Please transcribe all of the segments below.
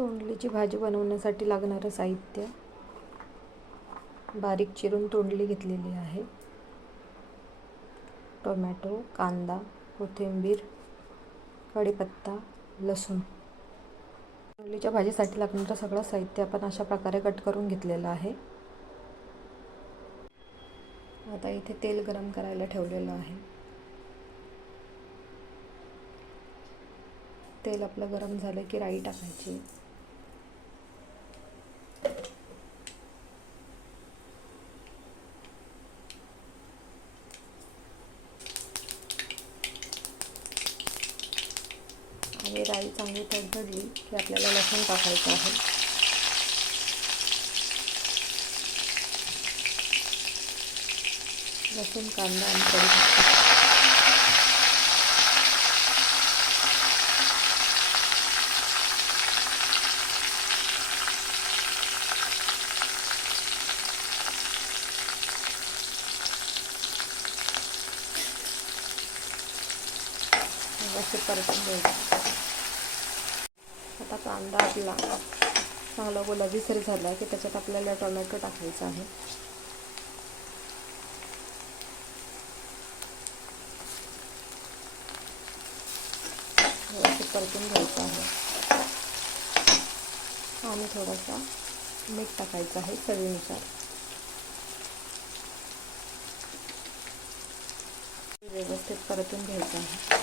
तोंडलीची भाजी बनवण्यासाठी लागणारं साहित्य: बारीक चिरून तोंडली घेतलेली आहे, टोमॅटो, कांदा, कोथिंबीर, कढीपत्ता, लसूण. तोंडलीच्या भाजीसाठी लागणारं सगळं साहित्य आपण अशा प्रकारे कट करून घेतलेलं आहे. आता इथे तेल गरम करायला ठेवलेलं आहे. तेल आपलं गरम झालं की राई टाकायची. आणि राई चांगली तडतडली की आपल्याला लसूण टाकायचं आहे. लसूण, कांदा आणि कढीपत्ता. व्यवस्थित परतून घ्यायचं. आता कांदा आपला चांगला गुलाबीसर झाला की त्याच्यात आपल्याला टोमॅटो टाकायचा आहे. व्यवस्थित परतून घ्यायचं आहे आणि थोडासा मीठ टाकायचं आहे चवीनुसार. व्यवस्थित परतून घ्यायचं आहे.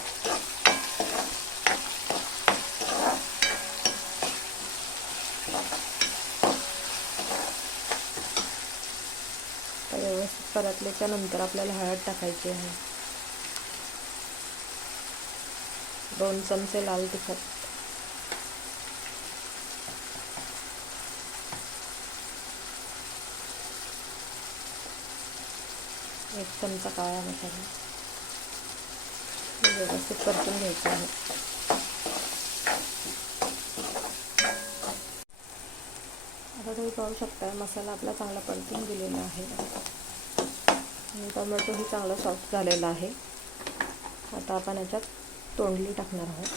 व्यवस्थित परतल्याच्या नंतर आपल्याला हळद टाकायची आहे. 2 चमचे लाल तिखट, 1 चमचा काळा मसाला. व्यवस्थित परतून घ्यायचं आहे. आता तुम्ही पाहू शकता मसाला आपला चांगला परतून गेलेला आहे आणि टोमॅटोही चांगला सॉफ्ट झालेला आहे. आता आपण याच्यात तोंडली टाकणार आहोत.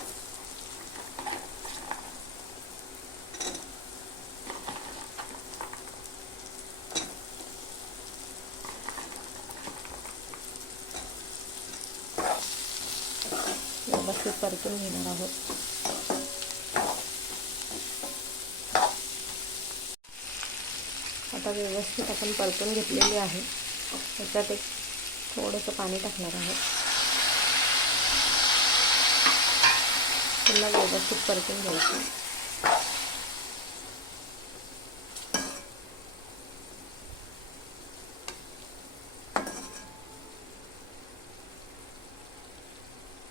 व्यवस्थित परतून घेणार आहोत. आता व्यवस्थित आपण परतून घेतलेली आहे. त्याच्यात एक थोडंसं पाणी टाकणार आहोत. पुन्हा व्यवस्थित परतून घ्यायचं.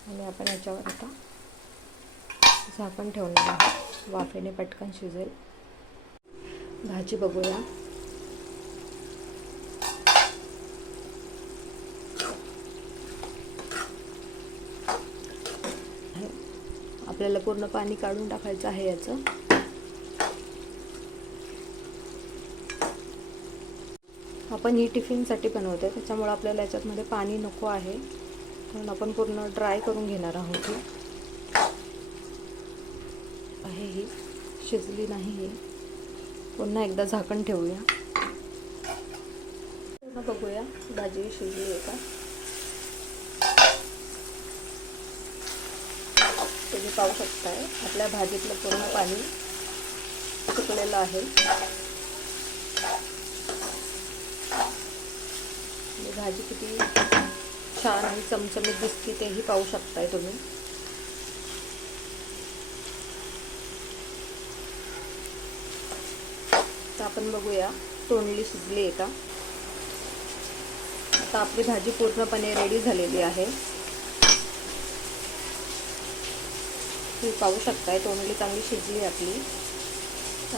आणि आपण याच्यावर आता झाकण ठेवणार आहोत. वाफेने पटकन शिजेल. भाजी बघूया. आपल्याला पूर्ण पाणी काढून टाकायचं आहे याचं. आपण ही टिफिनसाठी बनवतो त्याच्यामुळे आपल्याला याच्यामध्ये पाणी नको आहे, म्हणून आपण पूर्ण ड्राय करून घेणार आहोत. ही शिजली नाही. पुन्हा एकदा झाकण ठेवूया. पुन्हा बघूया भाजी शिजली आहे का. तुम्ही पाहू शकताय आपल्या भाजीतलं पूर्ण पाणी सुकलेलं आहे. भाजी किती छान आणि चमचमीत दिसते तेही पाहू शकताय तुम्ही. तर आपण बघूया तोंडली शिजली आहे का. आता आपली भाजी पूर्णपणे रेडी झालेली आहे. तुम्ही पाहू शकताय तोंडली चांगली शिजली आपली.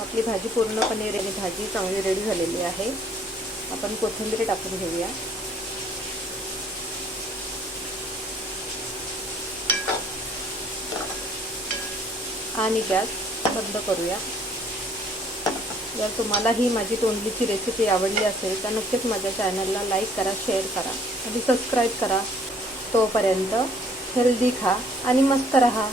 आपली भाजी पूर्णपणे भाजी चांगली रेडी झालेली आहे. आपण कोथिंबीर टाकून घेऊया. आणि गॅस बंद करूया. जर तुम्हाला ही माझी तोंडलीची रेसिपी आवडली असेल तर नक्कीच माझ्या चॅनलला लाईक करा, शेअर करा आणि सबस्क्राईब करा. तोपर्यंत हेल्दी खा आणि मस्त रहा.